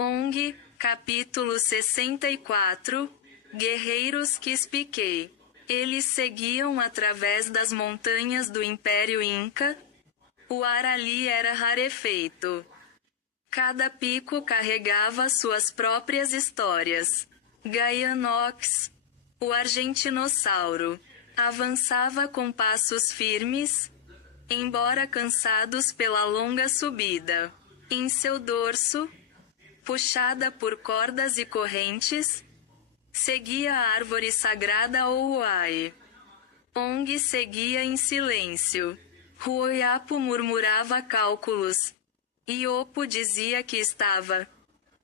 ONG, capítulo 64, Guerreiros Quispiquei. Eles seguiam através das montanhas do Império Inca. O ar ali era rarefeito. Cada pico carregava suas próprias histórias. Gaianox, o argentinossauro, avançava com passos firmes, embora cansados pela longa subida. Em seu dorso, puxada por cordas e correntes, seguia a árvore sagrada Ouai. ONG seguia em silêncio. Huoyapo murmurava cálculos. Iopo dizia que estava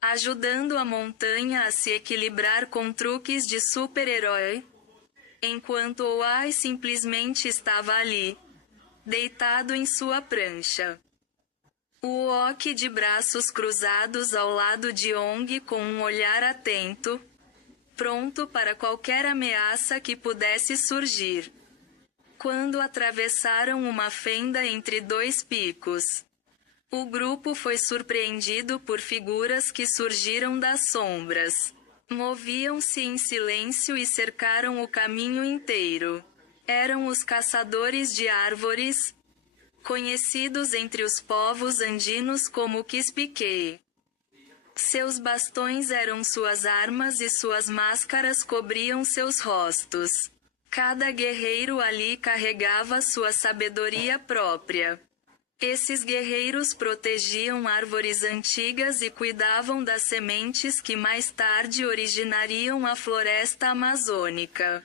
ajudando a montanha a se equilibrar com truques de super-herói, enquanto Ouai simplesmente estava ali, deitado em sua prancha. O Oki de braços cruzados ao lado de ONG com um olhar atento, pronto para qualquer ameaça que pudesse surgir. Quando atravessaram uma fenda entre dois picos, o grupo foi surpreendido por figuras que surgiram das sombras. Moviam-se em silêncio e cercaram o caminho inteiro. Eram os caçadores de árvores, conhecidos entre os povos andinos como Quispiquei. Seus bastões eram suas armas e suas máscaras cobriam seus rostos. Cada guerreiro ali carregava sua sabedoria própria. Esses guerreiros protegiam árvores antigas e cuidavam das sementes que mais tarde originariam a floresta amazônica.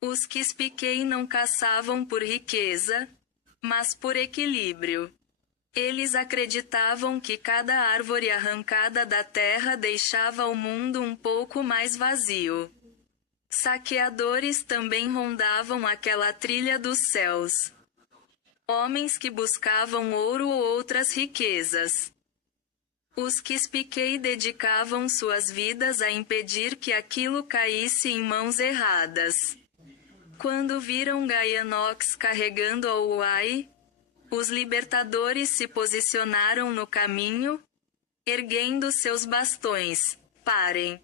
Os Quispiquei não caçavam por riqueza, mas por equilíbrio. Eles acreditavam que cada árvore arrancada da terra deixava o mundo um pouco mais vazio. Saqueadores também rondavam aquela trilha dos céus. Homens que buscavam ouro ou outras riquezas. Os Quispiquei dedicavam suas vidas a impedir que aquilo caísse em mãos erradas. Quando viram Gaianox carregando a Ouai, os libertadores se posicionaram no caminho, erguendo seus bastões. Parem!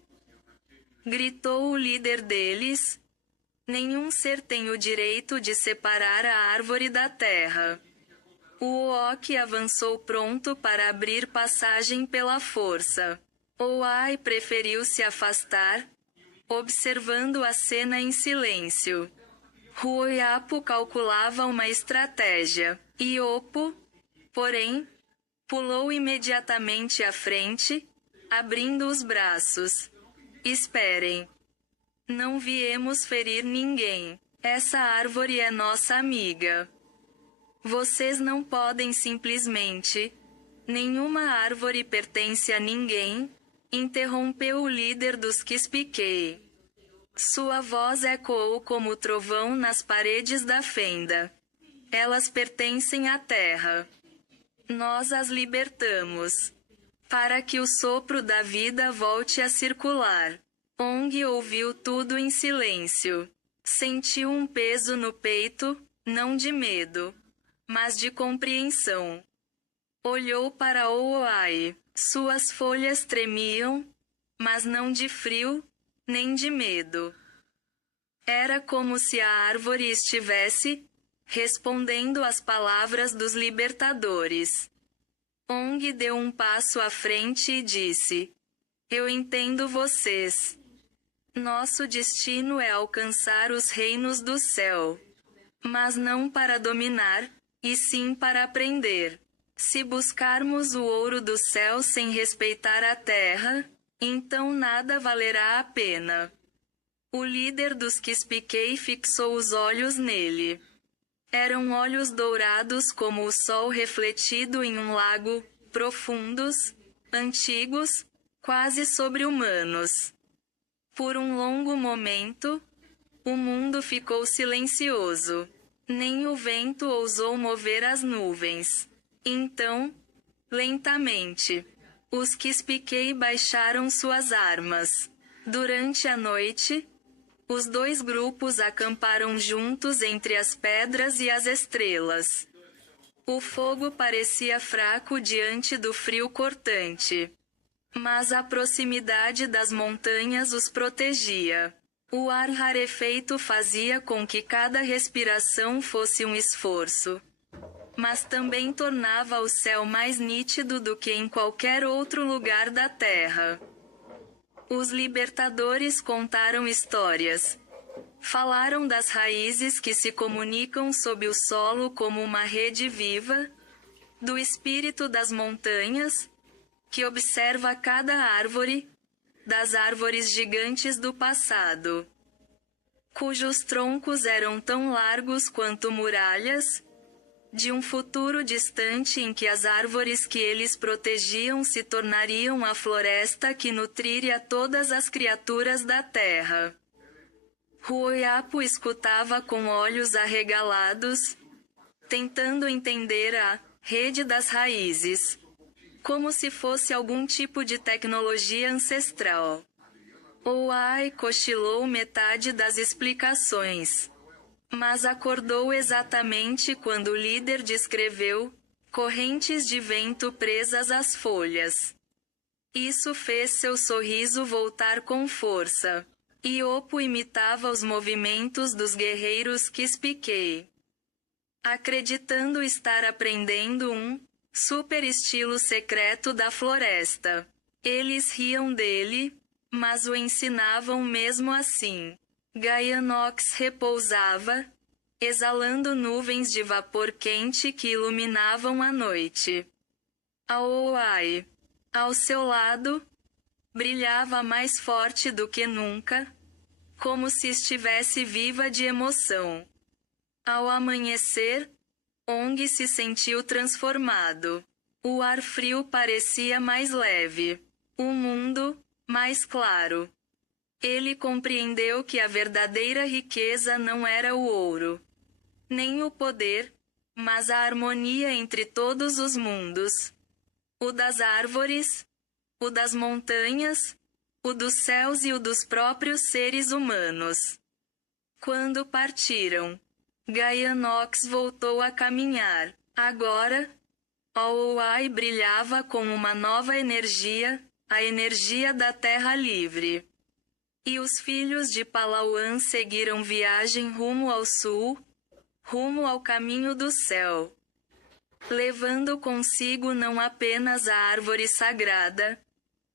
Gritou o líder deles. Nenhum ser tem o direito de separar a árvore da terra. O Oki avançou pronto para abrir passagem pela força. Ouai preferiu se afastar, observando a cena em silêncio. Huoyapo calculava uma estratégia. Iopo, porém, pulou imediatamente à frente, abrindo os braços. Esperem. Não viemos ferir ninguém. Essa árvore é nossa amiga. Vocês não podem simplesmente. Nenhuma árvore pertence a ninguém, interrompeu o líder dos Quispiquei. Sua voz ecoou como trovão nas paredes da fenda. Elas pertencem à terra. Nós as libertamos. Para que o sopro da vida volte a circular. ONG ouviu tudo em silêncio. Sentiu um peso no peito, não de medo, mas de compreensão. Olhou para Ouai. Suas folhas tremiam, mas não de frio, nem de medo. Era como se a árvore estivesse respondendo às palavras dos libertadores. ONG deu um passo à frente e disse: Eu entendo vocês. Nosso destino é alcançar os reinos do céu. Mas não para dominar, e sim para aprender. Se buscarmos o ouro do céu sem respeitar a terra, então nada valerá a pena. O líder dos Quispiquei fixou os olhos nele. Eram olhos dourados como o sol refletido em um lago, profundos, antigos, quase sobre-humanos. Por um longo momento, o mundo ficou silencioso. Nem o vento ousou mover as nuvens. Então, lentamente, os Quispiquei baixaram suas armas. Durante a noite, os dois grupos acamparam juntos entre as pedras e as estrelas. O fogo parecia fraco diante do frio cortante. Mas a proximidade das montanhas os protegia. O ar rarefeito fazia com que cada respiração fosse um esforço. Mas também tornava o céu mais nítido do que em qualquer outro lugar da terra. Os libertadores contaram histórias. Falaram das raízes que se comunicam sob o solo como uma rede viva, do espírito das montanhas, que observa cada árvore, das árvores gigantes do passado, cujos troncos eram tão largos quanto muralhas, de um futuro distante em que as árvores que eles protegiam se tornariam a floresta que nutriria todas as criaturas da terra. Ruoyapo escutava com olhos arregalados, tentando entender a rede das raízes, como se fosse algum tipo de tecnologia ancestral. Ouai cochilou metade das explicações, mas acordou exatamente quando o líder descreveu correntes de vento presas às folhas. Isso fez seu sorriso voltar com força. Iopo imitava os movimentos dos guerreiros Kispikei, acreditando estar aprendendo um super estilo secreto da floresta. Eles riam dele, mas o ensinavam mesmo assim. Gaianox repousava, exalando nuvens de vapor quente que iluminavam a noite. Aoai, ao seu lado, brilhava mais forte do que nunca, como se estivesse viva de emoção. Ao amanhecer, Ong se sentiu transformado. O ar frio parecia mais leve. O mundo, mais claro. Ele compreendeu que a verdadeira riqueza não era o ouro, nem o poder, mas a harmonia entre todos os mundos. O das árvores, o das montanhas, o dos céus e o dos próprios seres humanos. Quando partiram, Gaianox voltou a caminhar. Agora, Aoai brilhava com uma nova energia, a energia da Terra Livre. E os filhos de Palauan seguiram viagem rumo ao sul, rumo ao caminho do céu, levando consigo não apenas a árvore sagrada,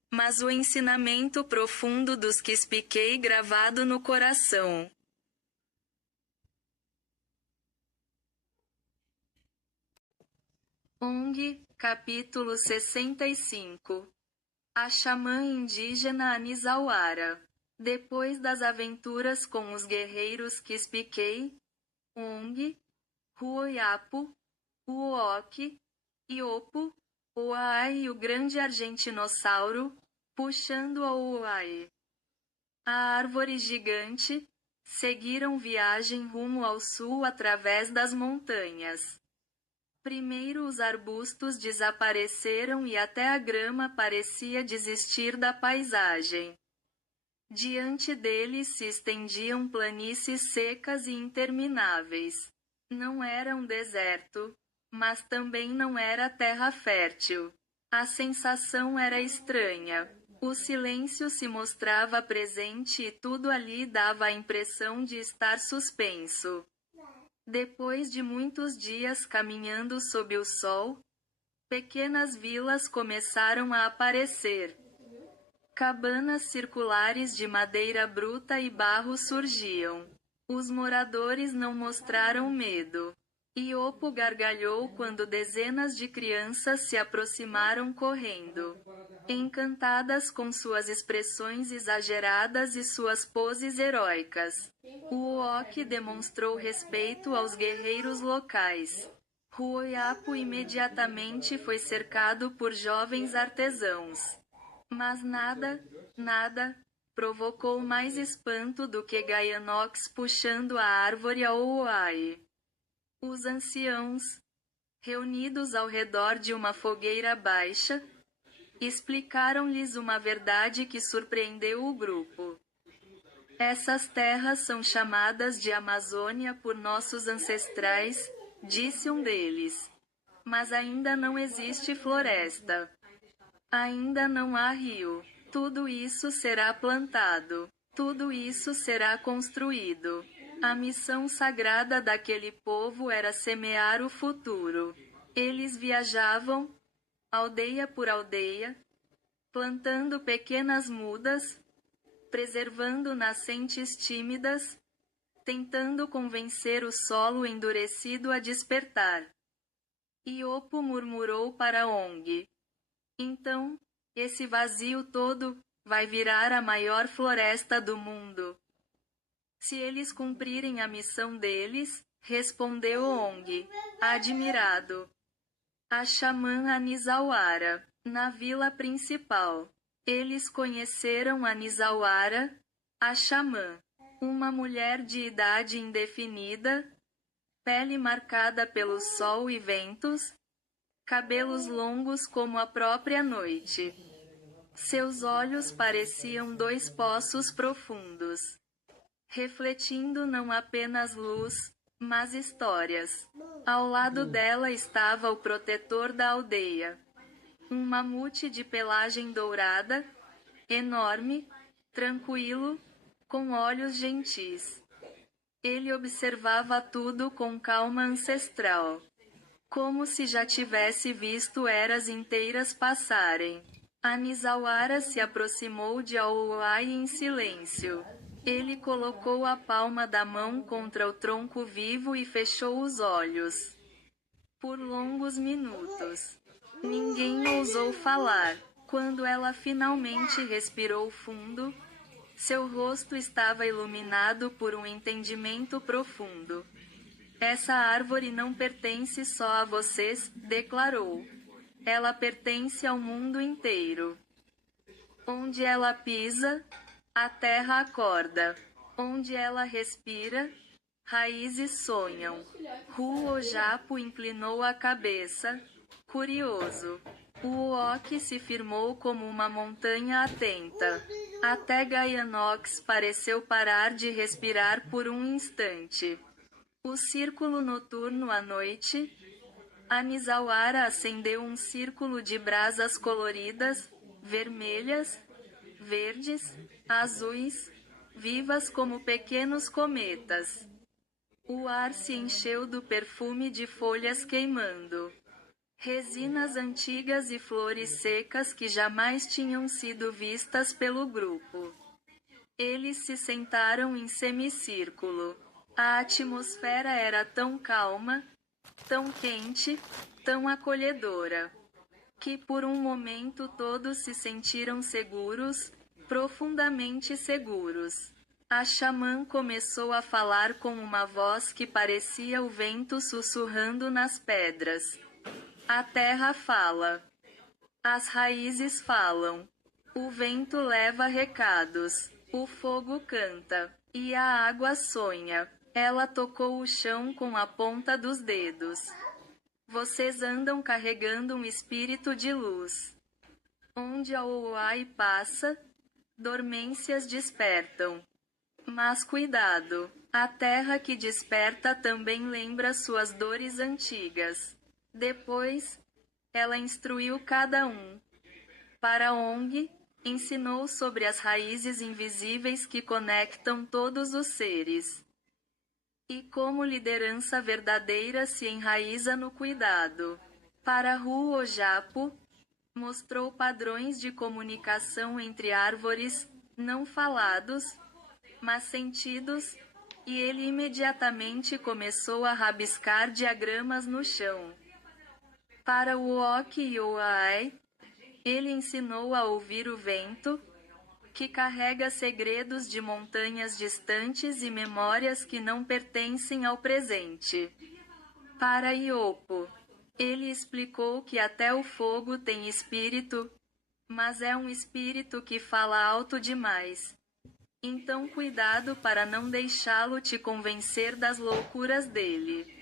mas o ensinamento profundo dos Kispikei gravado no coração. Ong, capítulo 65. A xamã indígena Anisauara. Depois das aventuras com os guerreiros Kispikei, Ong, Ruoyapo, Uoki, Iopo, Oai e o grande argentinossauro, puxando a Oai, a árvore gigante, seguiram viagem rumo ao sul através das montanhas. Primeiro os arbustos desapareceram e até a grama parecia desistir da paisagem. Diante deles se estendiam planícies secas e intermináveis. Não era um deserto, mas também não era terra fértil. A sensação era estranha. O silêncio se mostrava presente e tudo ali dava a impressão de estar suspenso. Depois de muitos dias caminhando sob o sol, pequenas vilas começaram a aparecer. Cabanas circulares de madeira bruta e barro surgiam. Os moradores não mostraram medo. Iopo gargalhou quando dezenas de crianças se aproximaram correndo, encantadas com suas expressões exageradas e suas poses heróicas. O Uoki demonstrou respeito aos guerreiros locais. Ruoyapo imediatamente foi cercado por jovens artesãos. Mas nada, provocou mais espanto do que Gaianox puxando a árvore a Oai. Os anciãos, reunidos ao redor de uma fogueira baixa, explicaram-lhes uma verdade que surpreendeu o grupo. Essas terras são chamadas de Amazônia por nossos ancestrais, disse um deles. Mas ainda não existe floresta. Ainda não há rio. Tudo isso será plantado. Tudo isso será construído. A missão sagrada daquele povo era semear o futuro. Eles viajavam, aldeia por aldeia, plantando pequenas mudas, preservando nascentes tímidas, tentando convencer o solo endurecido a despertar. Iopo murmurou para Ong. Então, esse vazio todo vai virar a maior floresta do mundo. Se eles cumprirem a missão deles, respondeu Ong, admirado. A xamã Anisawara, na vila principal. Eles conheceram Anisawara, a xamã, uma mulher de idade indefinida, pele marcada pelo sol e ventos, cabelos longos como a própria noite. Seus olhos pareciam dois poços profundos, refletindo não apenas luz, mas histórias. Ao lado dela estava o protetor da aldeia. Um mamute de pelagem dourada, enorme, tranquilo, com olhos gentis. Ele observava tudo com calma ancestral, como se já tivesse visto eras inteiras passarem. Anisawara se aproximou de Aouai em silêncio. Ele colocou a palma da mão contra o tronco vivo e fechou os olhos. Por longos minutos. Ninguém ousou falar. Quando ela finalmente respirou fundo, seu rosto estava iluminado por um entendimento profundo. Essa árvore não pertence só a vocês, declarou. Ela pertence ao mundo inteiro. Onde ela pisa, a terra acorda. Onde ela respira, raízes sonham. Ruojapo inclinou a cabeça, curioso. O Uok se firmou como uma montanha atenta. Até Gaianox pareceu parar de respirar por um instante. O círculo noturno à noite. Anisawara acendeu um círculo de brasas coloridas, vermelhas, verdes, azuis, vivas como pequenos cometas. O ar se encheu do perfume de folhas queimando. Resinas antigas e flores secas que jamais tinham sido vistas pelo grupo. Eles se sentaram em semicírculo. A atmosfera era tão calma, tão quente, tão acolhedora, que por um momento todos se sentiram seguros, profundamente seguros. A xamã começou a falar com uma voz que parecia o vento sussurrando nas pedras. A terra fala. As raízes falam. O vento leva recados. O fogo canta. E a água sonha. Ela tocou o chão com a ponta dos dedos. Vocês andam carregando um espírito de luz. Onde a Ouai passa, dormências despertam. Mas cuidado, a terra que desperta também lembra suas dores antigas. Depois, ela instruiu cada um. Para Ong, ensinou sobre as raízes invisíveis que conectam todos os seres. E como liderança verdadeira se enraiza no cuidado. Para Ruojapo, mostrou padrões de comunicação entre árvores, não falados, mas sentidos, e ele imediatamente começou a rabiscar diagramas no chão. Para o Uok e o Ai, ele ensinou a ouvir o vento, que carrega segredos de montanhas distantes e memórias que não pertencem ao presente. Para Iopo, ele explicou que até o fogo tem espírito, mas é um espírito que fala alto demais. Então cuidado para não deixá-lo te convencer das loucuras dele.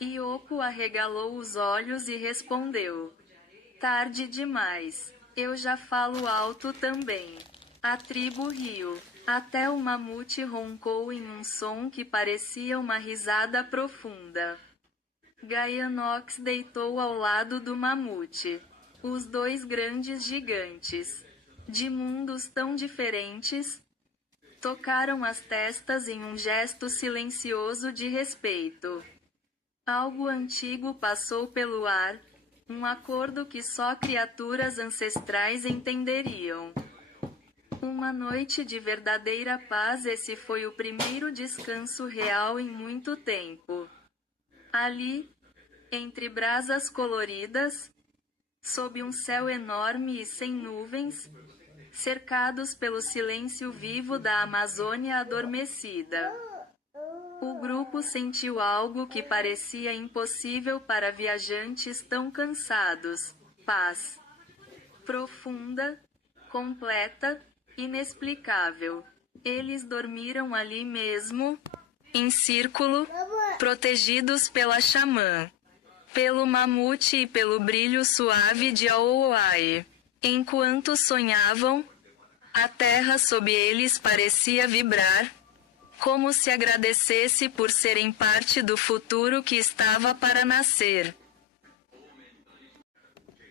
Iopo arregalou os olhos e respondeu. Tarde demais. Eu já falo alto também. A tribo riu. Até o mamute roncou em um som que parecia uma risada profunda. Gaianox deitou ao lado do mamute. Os dois grandes gigantes, de mundos tão diferentes, tocaram as testas em um gesto silencioso de respeito. Algo antigo passou pelo ar, um acordo que só criaturas ancestrais entenderiam. Uma noite de verdadeira paz. Esse foi o primeiro descanso real em muito tempo. Ali, entre brasas coloridas, sob um céu enorme e sem nuvens, cercados pelo silêncio vivo da Amazônia adormecida. O grupo sentiu algo que parecia impossível para viajantes tão cansados: paz. Profunda, completa, inexplicável. Eles dormiram ali mesmo, em círculo, protegidos pela xamã, pelo mamute e pelo brilho suave de Aoae. Enquanto sonhavam, a terra sob eles parecia vibrar, como se agradecesse por serem parte do futuro que estava para nascer.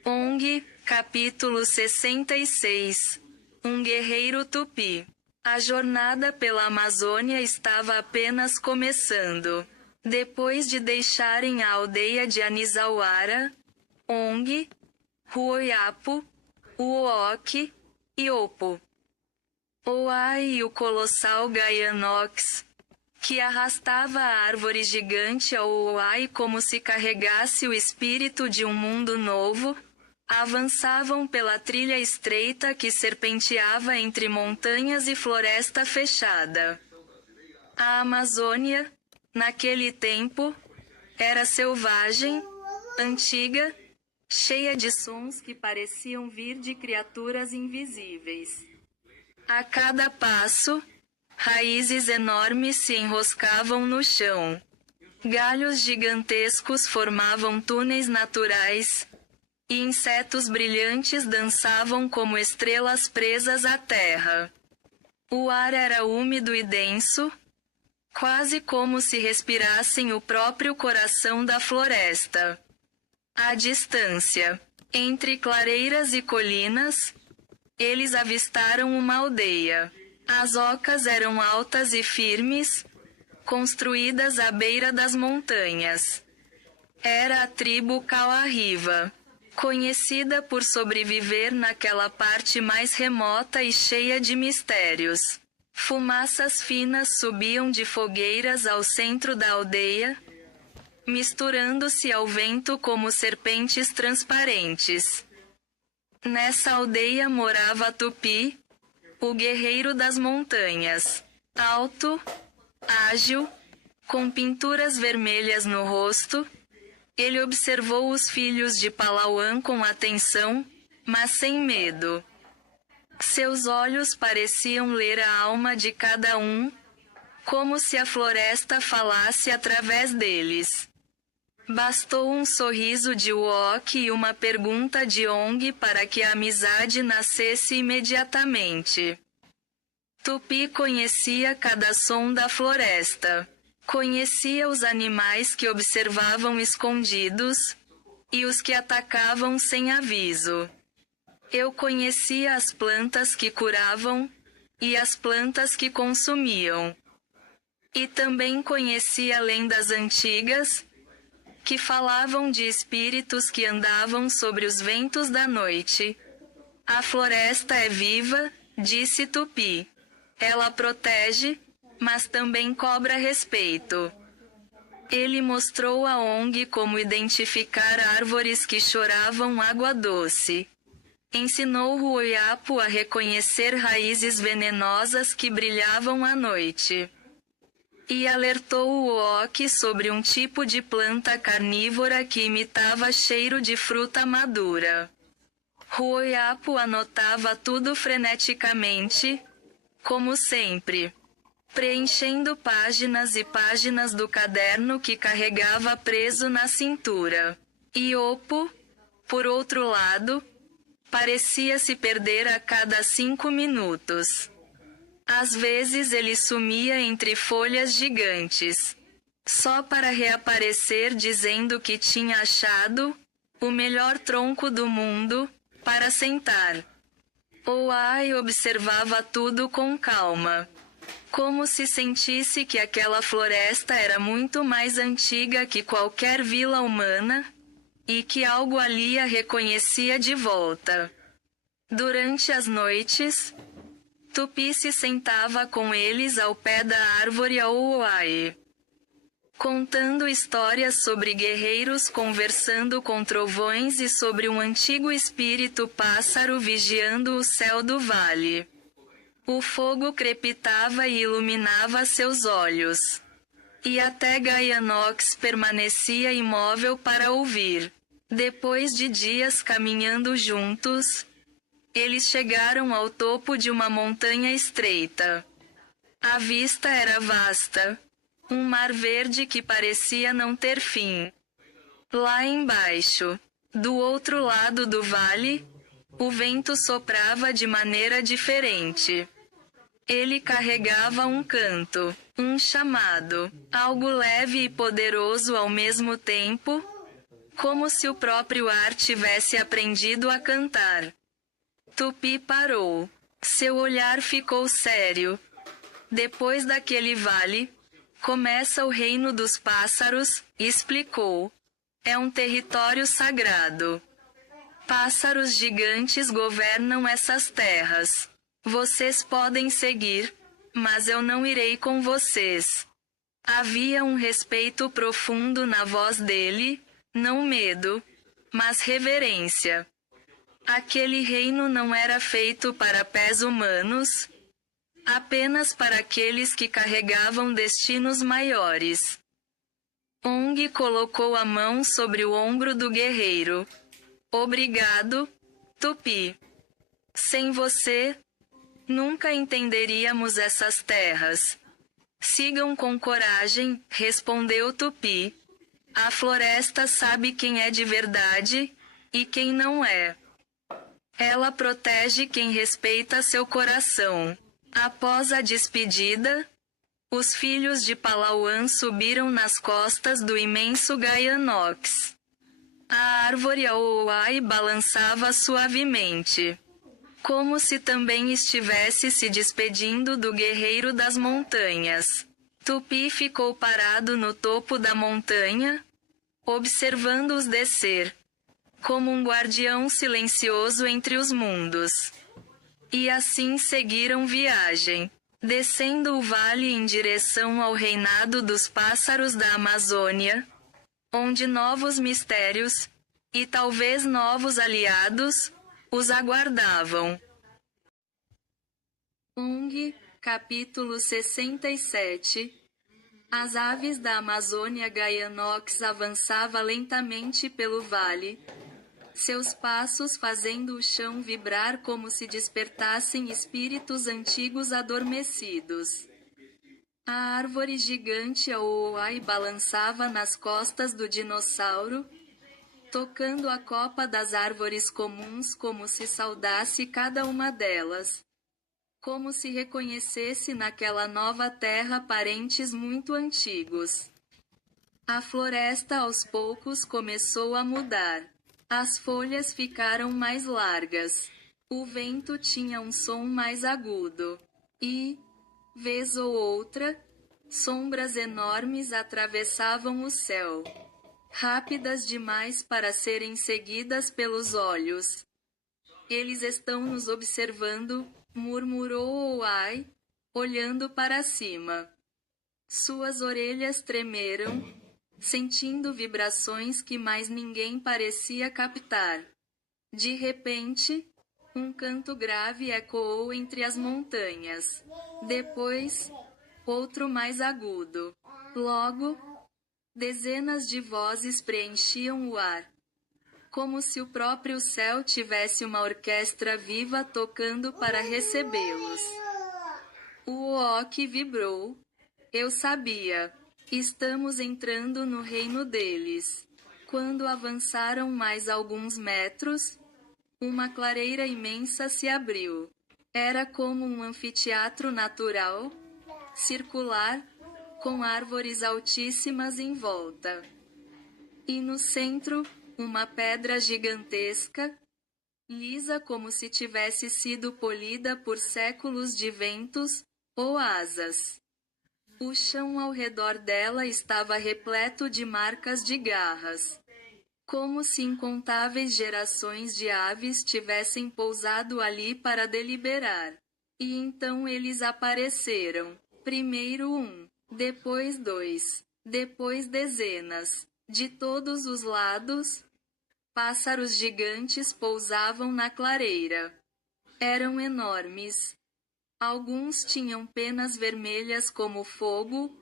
ONG, capítulo 66. Um guerreiro tupi. A jornada pela Amazônia estava apenas começando. Depois de deixarem a aldeia de Anisauara, ONG, Huoyapu, Uooki e Opo. Oai e o colossal Gaianox, que arrastava a árvore gigante ao Oai como se carregasse o espírito de um mundo novo, avançavam pela trilha estreita que serpenteava entre montanhas e floresta fechada. A Amazônia, naquele tempo, era selvagem, antiga, cheia de sons que pareciam vir de criaturas invisíveis. A cada passo, raízes enormes se enroscavam no chão. Galhos gigantescos formavam túneis naturais, e insetos brilhantes dançavam como estrelas presas à terra. O ar era úmido e denso, quase como se respirassem o próprio coração da floresta. À distância, entre clareiras e colinas, eles avistaram uma aldeia. As ocas eram altas e firmes, construídas à beira das montanhas. Era a tribo Kauarriva, conhecida por sobreviver naquela parte mais remota e cheia de mistérios. Fumaças finas subiam de fogueiras ao centro da aldeia, misturando-se ao vento como serpentes transparentes. Nessa aldeia morava Tupi, o guerreiro das montanhas. Alto, ágil, com pinturas vermelhas no rosto, ele observou os filhos de Palauan com atenção, mas sem medo. Seus olhos pareciam ler a alma de cada um, como se a floresta falasse através deles. Bastou um sorriso de Uok e uma pergunta de Ong para que a amizade nascesse imediatamente. Tupi conhecia cada som da floresta. Conhecia os animais que observavam escondidos, e os que atacavam sem aviso. Eu conhecia as plantas que curavam, e as plantas que consumiam. E também conhecia lendas antigas, que falavam de espíritos que andavam sobre os ventos da noite. A floresta é viva, disse Tupi. Ela protege, mas também cobra respeito. Ele mostrou a ONG como identificar árvores que choravam água doce. Ensinou o Oiapo a reconhecer raízes venenosas que brilhavam à noite. E alertou o Uok sobre um tipo de planta carnívora que imitava cheiro de fruta madura. O Oiapo anotava tudo freneticamente, como sempre, preenchendo páginas e páginas do caderno que carregava preso na cintura. E Opo, por outro lado, parecia se perder a cada 5 minutos. Às vezes ele sumia entre folhas gigantes, só para reaparecer dizendo que tinha achado o melhor tronco do mundo, para sentar. Oai observava tudo com calma. Como se sentisse que aquela floresta era muito mais antiga que qualquer vila humana, e que algo ali a reconhecia de volta. Durante as noites, Tupi se sentava com eles ao pé da árvore Auoae, contando histórias sobre guerreiros conversando com trovões e sobre um antigo espírito pássaro vigiando o céu do vale. O fogo crepitava e iluminava seus olhos. E até Gaianox permanecia imóvel para ouvir. Depois de dias caminhando juntos, eles chegaram ao topo de uma montanha estreita. A vista era vasta. Um mar verde que parecia não ter fim. Lá embaixo, do outro lado do vale, o vento soprava de maneira diferente. Ele carregava um canto, um chamado, algo leve e poderoso ao mesmo tempo, como se o próprio ar tivesse aprendido a cantar. Tupi parou. Seu olhar ficou sério. Depois daquele vale, começa o reino dos pássaros, explicou. É um território sagrado. Pássaros gigantes governam essas terras. Vocês podem seguir, mas eu não irei com vocês. Havia um respeito profundo na voz dele, não medo, mas reverência. Aquele reino não era feito para pés humanos, apenas para aqueles que carregavam destinos maiores. Ong colocou a mão sobre o ombro do guerreiro. Obrigado, Tupi. Sem você, nunca entenderíamos essas terras. Sigam com coragem, respondeu Tupi. A floresta sabe quem é de verdade, e quem não é. Ela protege quem respeita seu coração. Após a despedida, os filhos de Palauan subiram nas costas do imenso Gaianox. A árvore Auoai balançava suavemente, como se também estivesse se despedindo do guerreiro das montanhas. Tupi ficou parado no topo da montanha, observando-os descer, como um guardião silencioso entre os mundos. E assim seguiram viagem, descendo o vale em direção ao reinado dos pássaros da Amazônia, onde novos mistérios, e talvez novos aliados, os aguardavam. Ong, capítulo 67. As aves da Amazônia Gaianox avançava lentamente pelo vale, seus passos fazendo o chão vibrar como se despertassem espíritos antigos adormecidos. A árvore gigante Auoai balançava nas costas do dinossauro, tocando a copa das árvores comuns como se saudasse cada uma delas. Como se reconhecesse naquela nova terra parentes muito antigos. A floresta aos poucos começou a mudar. As folhas ficaram mais largas. O vento tinha um som mais agudo. E, vez ou outra, sombras enormes atravessavam o céu. Rápidas demais para serem seguidas pelos olhos. Eles estão nos observando, murmurou Oai, olhando para cima. Suas orelhas tremeram, sentindo vibrações que mais ninguém parecia captar. De repente, um canto grave ecoou entre as montanhas. Depois, outro mais agudo. Logo, dezenas de vozes preenchiam o ar. Como se o próprio céu tivesse uma orquestra viva tocando para recebê-los. O Ook vibrou. Eu sabia. Estamos entrando no reino deles. Quando avançaram mais alguns metros, uma clareira imensa se abriu. Era como um anfiteatro natural, circular, com árvores altíssimas em volta. E no centro, uma pedra gigantesca, lisa como se tivesse sido polida por séculos de ventos ou asas. O chão ao redor dela estava repleto de marcas de garras, como se incontáveis gerações de aves tivessem pousado ali para deliberar. E então eles apareceram. Primeiro um, depois dois, depois dezenas. De todos os lados, pássaros gigantes pousavam na clareira. Eram enormes. Alguns tinham penas vermelhas como fogo,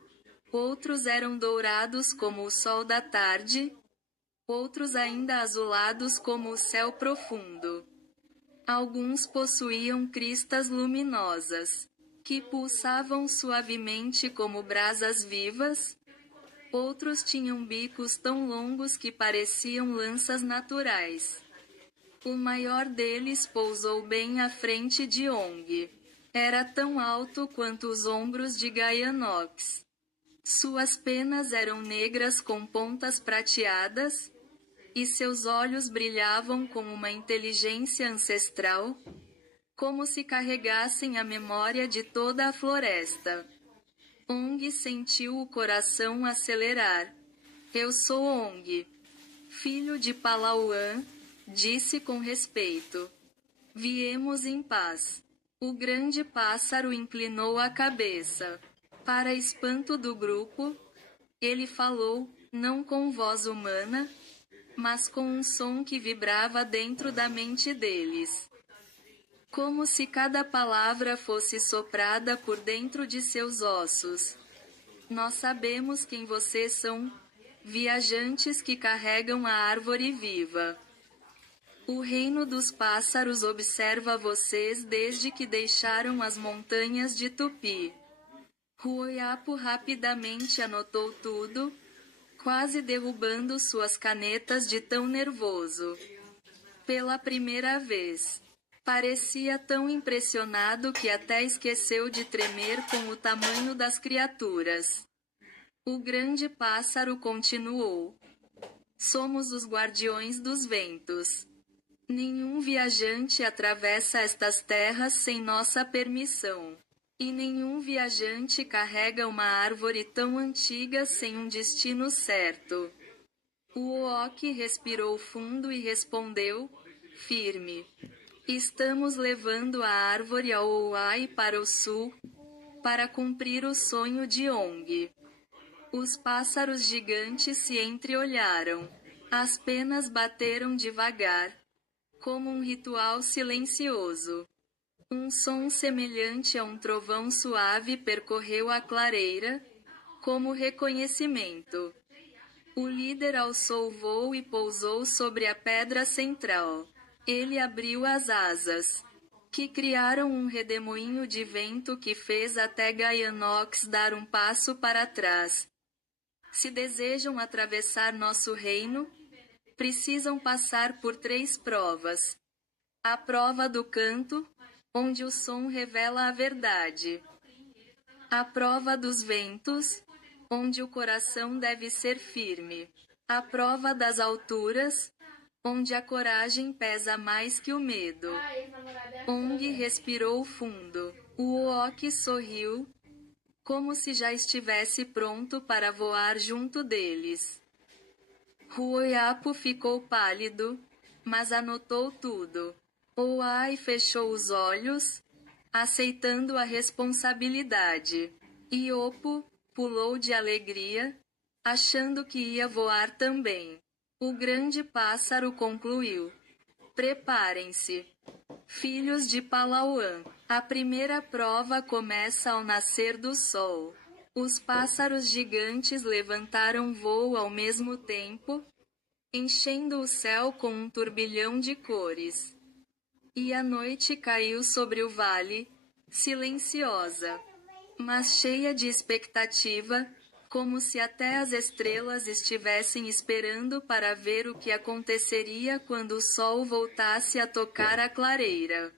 outros eram dourados como o sol da tarde, outros ainda azulados como o céu profundo. Alguns possuíam cristas luminosas, que pulsavam suavemente como brasas vivas, outros tinham bicos tão longos que pareciam lanças naturais. O maior deles pousou bem à frente de Ong. Era tão alto quanto os ombros de Gaianox. Suas penas eram negras com pontas prateadas, e seus olhos brilhavam com uma inteligência ancestral, como se carregassem a memória de toda a floresta. Ong sentiu o coração acelerar. Eu sou Ong, filho de Palauan, disse com respeito. Viemos em paz. O grande pássaro inclinou a cabeça. Para espanto do grupo, ele falou, não com voz humana, mas com um som que vibrava dentro da mente deles. Como se cada palavra fosse soprada por dentro de seus ossos. Nós sabemos quem vocês são, viajantes que carregam a árvore viva. O reino dos pássaros observa vocês desde que deixaram as montanhas de Tupi. Ruoyapo rapidamente anotou tudo, quase derrubando suas canetas de tão nervoso. Pela primeira vez. Parecia tão impressionado que até esqueceu de tremer com o tamanho das criaturas. O grande pássaro continuou. Somos os guardiões dos ventos. Nenhum viajante atravessa estas terras sem nossa permissão. E nenhum viajante carrega uma árvore tão antiga sem um destino certo. O Ook respirou fundo e respondeu, firme. Estamos levando a árvore ao Ouai para o sul, para cumprir o sonho de Ong. Os pássaros gigantes se entreolharam. As penas bateram devagar, como um ritual silencioso. Um som semelhante a um trovão suave percorreu a clareira, como reconhecimento. O líder alçou o voo e pousou sobre a pedra central. Ele abriu as asas, que criaram um redemoinho de vento que fez até Gaianox dar um passo para trás. Se desejam atravessar nosso reino, precisam passar por 3 provas. A prova do canto, onde o som revela a verdade. A prova dos ventos, onde o coração deve ser firme. A prova das alturas, onde a coragem pesa mais que o medo. Ong respirou fundo. O Ook sorriu, como se já estivesse pronto para voar junto deles. Ruoyapo ficou pálido, mas anotou tudo. Ouai fechou os olhos, aceitando a responsabilidade. Iopo pulou de alegria, achando que ia voar também. O grande pássaro concluiu. Preparem-se. Filhos de Palauan. A primeira prova começa ao nascer do sol. Os pássaros gigantes levantaram voo ao mesmo tempo, enchendo o céu com um turbilhão de cores. E a noite caiu sobre o vale, silenciosa, mas cheia de expectativa, como se até as estrelas estivessem esperando para ver o que aconteceria quando o sol voltasse a tocar a clareira.